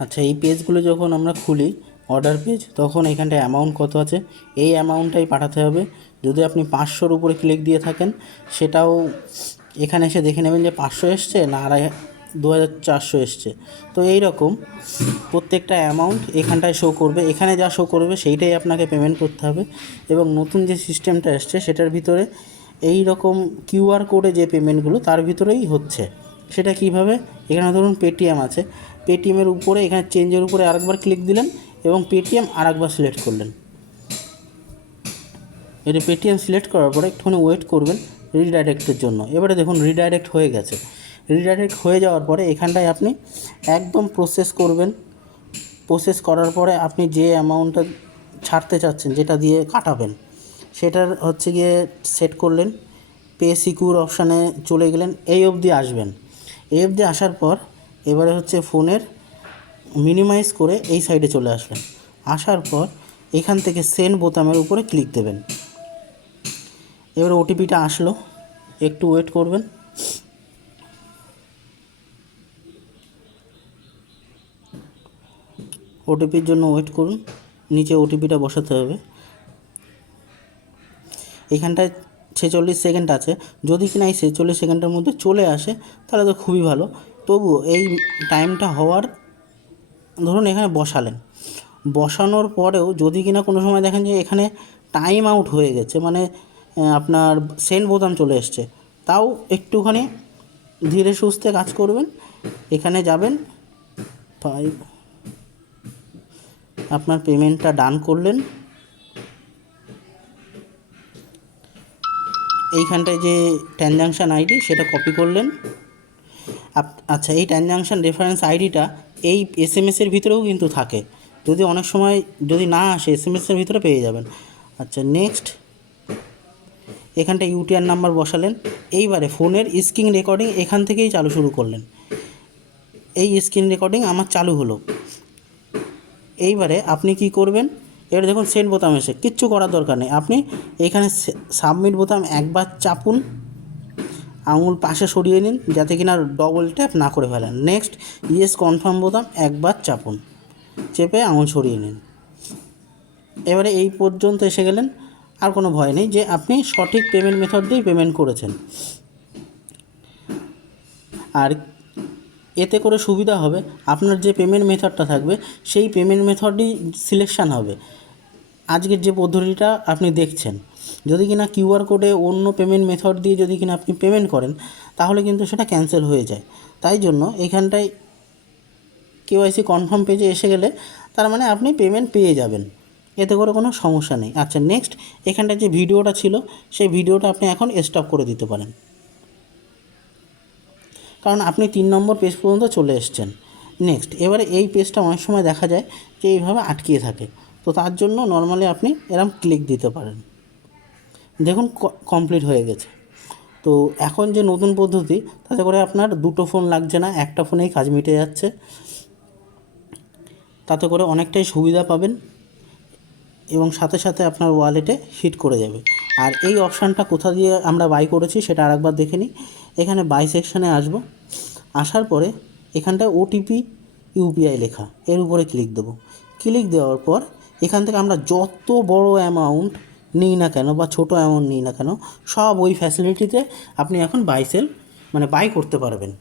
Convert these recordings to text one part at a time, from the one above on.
আচ্ছা এই পেজগুলো যখন আমরা খুলি অর্ডার পেজ তখন এখানটায় অ্যামাউন্ট কত আছে? এই অ্যামাউন্টটাই পাঠাতে হবে। যদি আপনি পাঁচশোর উপরে ক্লিক দিয়ে থাকেন, সেটাও এখানে এসে দেখে নেবেন যে পাঁচশো এসছে না আড়াই দু হাজার চারশো এসছে। তো এই রকম প্রত্যেকটা অ্যামাউন্ট এখানটায় শো করবে। এখানে যা শো করবে, সেইটাই আপনাকে পেমেন্ট করতে হবে। এবং নতুন যে সিস্টেমটা এসছে, সেটার ভিতরে এই রকম কিউআর কোডে যে পেমেন্টগুলো তার ভিতরেই হচ্ছে। সেটা কীভাবে? এখানে ধরুন পেটিএম আছে। পেটিএমের উপরে, এখানে চেঞ্জের উপরে আরেকবার ক্লিক দিলেন এবং পেটিএম আরেকবার সিলেক্ট করলেন। এটা পেটিএম সিলেক্ট করার পরে একটুখানি ওয়েট করবেন রিডাইরেক্টের জন্য। এবারে দেখুন রিডাইরেক্ট হয়ে গেছে। রিডাইরেক্ট হয়ে যাওয়ার পরে এখানটায় আপনি একদম প্রসেস করবেন। প্রসেস করার পরে আপনি যে অ্যামাউন্টটা ছাড়তে চাচ্ছেন, যেটা দিয়ে কাটাবেন, সেটার হচ্ছে গিয়ে সেট করলেন। পে সিকিউর অপশানে চলে গেলেন। এই অবধি আসবেন। এই অবধি আসার পর এবারে হচ্ছে ফোনের মিনিমাইজ করে এই সাইডে চলে আসবেন। আসার পর এখান থেকে সেন্ড বোতামের উপরে ক্লিক দেবেন। এবারে ওটিপিটা আসলো। একটু ওয়েট করবেন। ওটিপির জন্য ওয়েট করুন। নিচে ওটিপিটা বসাতে হবে। এখানটায় ছেচল্লিশ সেকেন্ড আছে। যদি কিনা এই ছেচল্লিশ সেকেন্ডের মধ্যে চলে আসে, তাহলে তো খুবই ভালো। তবুও এই টাইমটা হওয়ার, ধরুন এখানে বসালেন। বসানোর পরেও যদি কিনা কোনো সময় দেখেন যে এখানে টাইম আউট হয়ে গেছে মানে আপনার সেন্ড বোতাম চলে এসছে, তাও একটুখানি ধীরে সুস্থে কাজ করবেন, এখানে যাবেন ফাইভ আপনার পেমেন্টটা ডান করলেন। এইখানটায় যে ট্রানজাকশান আইডি সেটা কপি করলেন। আচ্ছা এই ট্রানজাকশান রেফারেন্স আইডিটা এই এস এম এসের ভিতরেও কিন্তু থাকে। যদি অনেক সময় যদি না আসে এস এম এসের ভিতরে পেয়ে যাবেন। আচ্ছা নেক্সট এখানটা ইউটিআর নাম্বার বসালেন। এইবারে ফোনের স্ক্রিন রেকর্ডিং এখান থেকেই চালু শুরু করলেন। এই স্ক্রিন রেকর্ডিং আমার চালু হলো। এইবারে আপনি কি করবেন? এবারে দেখুন সেন্ড বোতাম এসে কিচ্ছু করার দরকার নেই। আপনি এখানে সাবমিট বোতাম একবার চাপুন। আঙুল পাশে সরিয়ে নিন যাতে কিনা ডবল ট্যাপ না করে ফেলেন। নেক্সট ইয়েস কনফার্ম বোতাম একবার চাপুন। চেপে আঙুল সরিয়ে নিন। এবারে এই পর্যন্ত এসে গেলেন। আর কোনো ভয় নেই যে আপনি সঠিক পেমেন্ট মেথড দিয়েই পেমেন্ট করেছেন। আর এতে করে সুবিধা হবে, আপনার যে পেমেন্ট মেথডটা থাকবে, সেই পেমেন্ট মেথডই সিলেকশান হবে। আজকের যে পদ্ধতিটা আপনি দেখছেন যদি কিনা কিউআর কোডে অন্য পেমেন্ট মেথড দিয়ে যদি কিনা আপনি পেমেন্ট করেন, তাহলে কিন্তু সেটা ক্যান্সেল হয়ে যায়। তাই জন্য এখানটায় কেওয়াইসি কনফার্ম পেজে এসে গেলে তার মানে আপনি পেমেন্ট পেয়ে যাবেন। এতে করে কোনো সমস্যা নেই। আচ্ছা নেক্সট এখানটায় যে ভিডিওটা ছিল, সেই ভিডিওটা আপনি এখন স্টপ করে দিতে পারেন। কারণ আপনি তিন নম্বর পেজ পর্যন্ত চলে এসছেন। নেক্সট এবারে এই পেজটা অনেক সময় দেখা যায় যে এইভাবে আটকিয়ে থাকে। তো তার জন্য নর্মালি আপনি এরম ক্লিক দিতে পারেন। দেখুন কমপ্লিট হয়ে গেছে। তো এখন যে নতুন পদ্ধতি, তাতে করে আপনার দুটো ফোন লাগছে না, একটা ফোনেই কাজ মিটে যাচ্ছে। তাতে করে অনেকটাই সুবিধা পাবেন এবং সাথে সাথে আপনার ওয়ালেটে হিট করে যাবে। আর এই অপশানটা কোথা দিয়ে আমরা বাই করেছি, সেটা আরেকবার দেখে নিই। এখানে বাই সেকশানে আসব। আসার পরে এখানটায় ওটিপি ইউপিআই লেখা। এর উপরে ক্লিক দেবো। ক্লিক দেওয়ার পর এখান থেকে আমরা যত বড় অ্যামাউন্ট নিই না কেন বা ছোট অ্যামাউন্ট নিই না কেন, সব ওই ফ্যাসিলিটিতে আপনি এখন বাই সেল মানে বাই করতে পারবেন।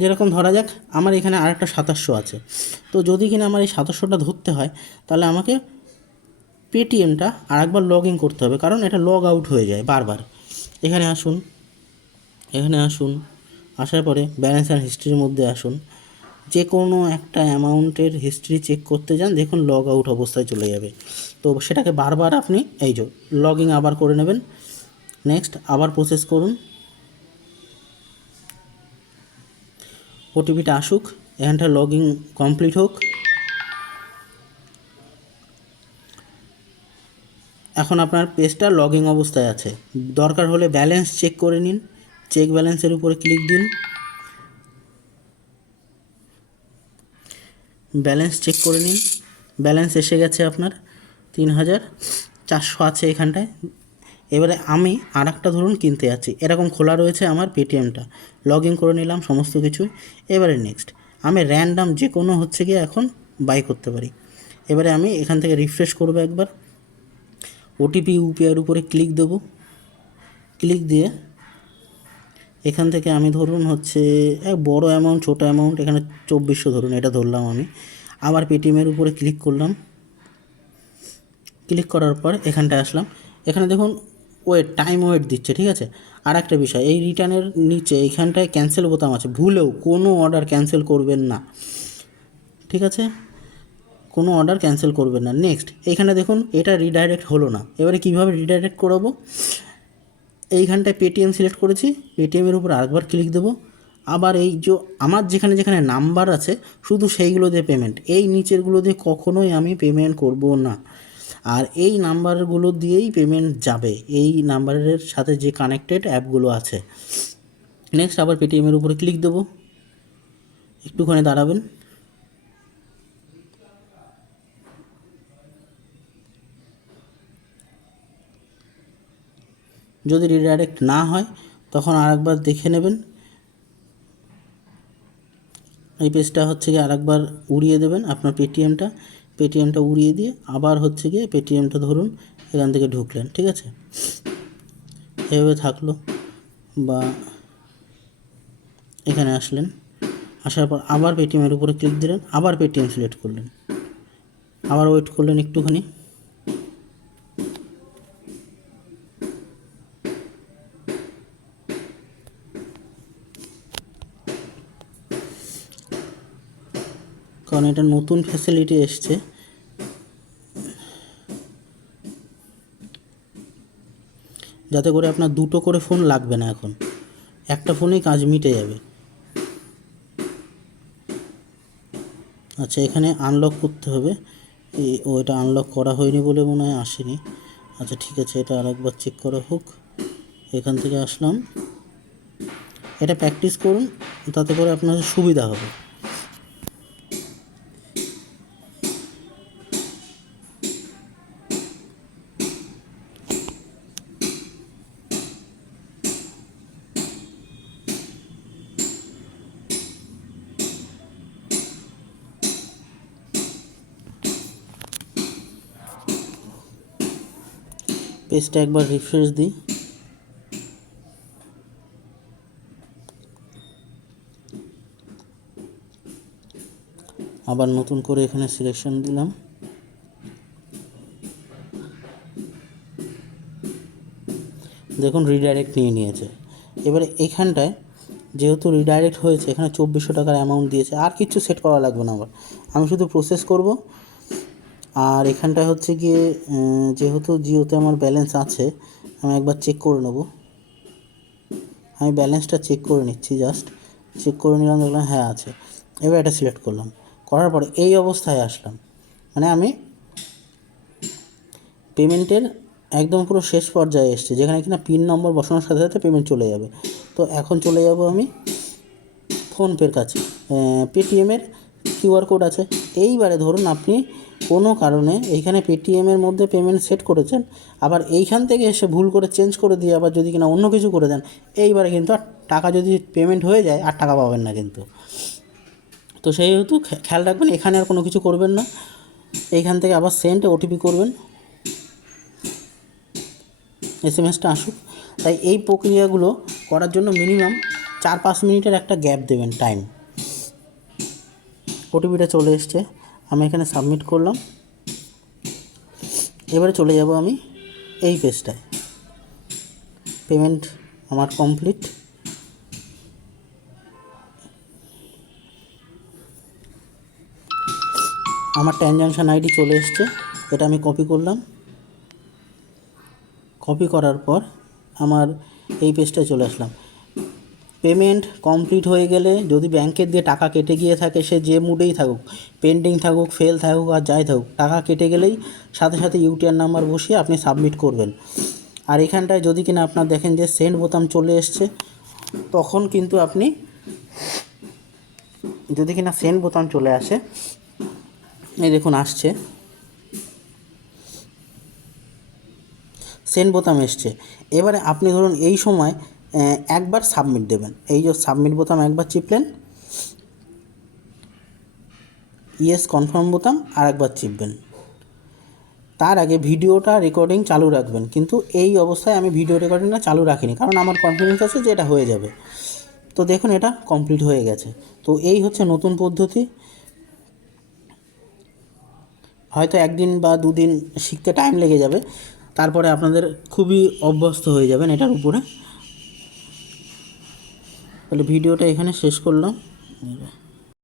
যেরকম ধরা যাক, আমার এখানে আরেকটা সাতাশশো আছে। তো যদি কিনা আমার এই সাতাশশোটা ধরতে হয়, তাহলে আমাকে পেটিএমটা আরেকবার লগ ইন করতে হবে, কারণ এটা লগ আউট হয়ে যায় বারবার। এখানে আসুন এখানে আসুন, আসার পরে ব্যালেন্স অ্যান্ড হিস্ট্রির মধ্যে আসুন। যে কোনো একটা অ্যামাউন্টের হিস্ট্রি চেক করতে যান, দেখুন লগ আউট অবস্থায় চলে যাবে। তো সেটাকে বারবার আপনি, এই যে লগ আবার করে নেবেন। নেক্সট আবার প্রসেস করুন। ওটিপিটা আসুক এখানটা লগ কমপ্লিট হোক। এখন আপনার পেজটা লগিং অবস্থায় আছে। দরকার হলে ব্যালেন্স চেক করে নিন। চেক ব্যালেন্সের উপরে ক্লিক দিন। ব্যালেন্স চেক করে নিন। ব্যালেন্স এসে গেছে আপনার তিন হাজার চারশো আছে এখানটায়। এবারে আমি আর একটা ধরুন কিনতে যাচ্ছি। এরকম খোলা রয়েছে আমার পেটিএমটা। লগ ইন করে নিলাম সমস্ত কিছু এবারে নেক্সট আমি র্যান্ডাম যে কোনো হচ্ছে গিয়ে এখন বাই করতে পারি। এবারে আমি এখান থেকে রিফ্রেশ করব একবার। ওটিপি ইউপিআইয়ের উপরে ক্লিক দেবো। ক্লিক দিয়ে এখান থেকে আমি ধরুন হচ্ছে এক বড় অ্যামাউন্ট ছোটো অ্যামাউন্ট এখানে চব্বিশশো ধরুন এটা ধরলাম আমি। আবার পেটিএমের উপরে ক্লিক করলাম। ক্লিক করার পর এখানটায় আসলাম। এখানে দেখুন ওয়েট টাইম ওয়েট দিচ্ছে, ঠিক আছে? আর একটা বিষয়, এই রিটার্নের নিচে এইখানটায় ক্যান্সেল বোতাম আছে। ভুলেও কোনো অর্ডার ক্যান্সেল করবেন না। ঠিক আছে? কোনো অর্ডার ক্যান্সেল করবেন না। নেক্সট এইখানে দেখুন এটা রিডাইরেক্ট হলো না। এবারে কীভাবে রিডাইরেক্ট করাবো? এইখানটায় পেটিএম সিলেক্ট করেছি। পেটিএমের উপর আরেকবার ক্লিক দেবো। আবার এই যে আমার যেখানে যেখানে নাম্বার আছে, শুধু সেইগুলো দিয়ে পেমেন্ট এই নিচেরগুলো দিয়ে কখনোই আমি পেমেন্ট করব না। আর এই নাম্বারগুলো দিয়েই পেমেন্ট যাবে। এই নাম্বারের সাথে যে কানেক্টেড অ্যাপগুলো আছে। নেক্সট আবার পেটিএমের উপরে ক্লিক দেবো। একটুখানি দাঁড়াবেন। যদি রিডাইরেক্ট না হয়, তখন আরেকবার দেখে নেবেন। এই পেজটা হচ্ছে গিয়ে আরেকবার উড়িয়ে দেবেন আপনার পেটিএমটা পেটিএমটা উড়িয়ে দিয়ে আবার হচ্ছে গিয়ে পেটিএমটা ধরুন এখান থেকে ঢুকলেন, ঠিক আছে? এভাবে থাকল বা এখানে আসলেন। আসার পর আবার পেটিএমের উপরে ক্লিক দিলেন, আবার পেটিএম সিলেক্ট করলেন। আবার ওয়েট করলেন একটুখানি। কারণ এটা নতুন ফ্যাসিলিটি এসছে। যাতে করে আপনার দুটো করে ফোন লাগবে না এখন। একটা ফোনেই কাজ মিটে যাবে। আচ্ছা এখানে আনলক করতে হবে। ও এটা আনলক করা হয়নি বলে মনে হয় আসেনি। আচ্ছা ঠিক আছে, এটা আরেকবার চেক করা হোক। এখান থেকে আসলাম। এটা প্র্যাকটিস করুন, তাতে করে আপনার সুবিধা হবে। পেজটা একবার রিফ্রেশ দিই। আবার নতুন করে এখানে সিলেকশন দিলাম। দেখুন রিডাইরেক্ট নিয়ে নিয়েছে। এবারে এখানটায় যেহেতু রিডাইরেক্ট হয়েছে, এখানে চব্বিশশো টাকার অ্যামাউন্ট দিয়েছে, আর কিছু সেট করা লাগবে না আমার আমি শুধু প্রসেস করব আর এখানটায় হচ্ছে গিয়ে যেহেতু জিওতে আমার ব্যালেন্স আছে, আমি একবার চেক করে নেব। আমি ব্যালেন্সটা চেক করে নিচ্ছি জাস্ট চেক করে নিলাম, দেখলাম হ্যাঁ আছে। এবার এটা সিলেক্ট করলাম। করার পরে এই অবস্থায় আসলাম। মানে আমি পেমেন্টের একদম পুরো শেষ পর্যায়ে এসছে, যেখানে কিনা পিন নম্বর বসানোর সাথে সাথে পেমেন্ট চলে যাবে। তো এখন চলে যাব আমি ফোনপের কাছে পেটিএমের কিউআর কোড আছে। এইবারে ধরুন আপনি কোনো কারণে এইখানে পেটিএমের মধ্যে পেমেন্ট সেট করেছেন, আবার এইখান থেকে এসে ভুল করে চেঞ্জ করে দিয়ে আবার যদি কিনা অন্য কিছু করে দেন, এইবারে কিন্তু আর টাকা যদি পেমেন্ট হয়ে যায়, আর টাকা পাবেন না কিন্তু। তো সেহেতু খেয়াল রাখবেন, এখানে আর কোনো কিছু করবেন না। এইখান থেকে আবার সেন্ড ওটিপি করবেন। এস এম এসটা আসুক। তাই এই প্রক্রিয়াগুলো করার জন্য মিনিমাম চার পাঁচ মিনিটের একটা গ্যাপ দেবেন টাইম ওটিপিটা চলে এসছে। আমি এখানে সাবমিট করলাম। এবারে চলে যাব আমি এই পেজটায় পেমেন্ট আমার কমপ্লিট আমার ট্রানজাকশান আইডি চলে এসছে। এটা আমি কপি করলাম। কপি করার পর আমার এই পেজটায় চলে আসলাম। পেমেন্ট কমপ্লিট হয়ে গেলে যদি ব্যাংকের দিয়ে টাকা কেটে গিয়ে থাকে, সে যে মুডেই থাকুক পেন্ডিং থাকুক ফেল থাকুক আর যাই থাকুক, টাকা কেটে গেলেই সাথে সাথে ইউটিআর নাম্বার বসিয়ে আপনি সাবমিট করবেন। আর এখানটায় যদি কিনা আপনার দেখেন যে সেন্ড বোতাম চলে এসছে, তখন কিন্তু আপনি যদি কিনা সেন্ড বোতাম চলে আসে, এই দেখুন আসছে। সেন্ড বোতাম এসছে। এবারে আপনি ধরুন এই সময় একবার সাবমিট দেবেন। এই যে সাবমিট বোতাম একবার চিপলেন। ইয়েস কনফার্ম বোতাম আর একবার চিপবেন। তার আগে ভিডিওটা রেকর্ডিং চালু রাখবেন। কিন্তু এই অবস্থায় আমি ভিডিও রেকর্ডিংটা চালু রাখিনি, কারণ আমার কনফিডেন্স আছে যে এটা হয়ে যাবে। তো দেখুন, এটা কমপ্লিট হয়ে গেছে। তো এই হচ্ছে নতুন পদ্ধতি। হয়তো একদিন বা দুদিন শিখতে টাইম লেগে যাবে। তারপরে আপনাদের খুবই অভ্যস্ত হয়ে যাবেন এটার উপরে। তাহলে ভিডিওটা এখানে শেষ করলাম।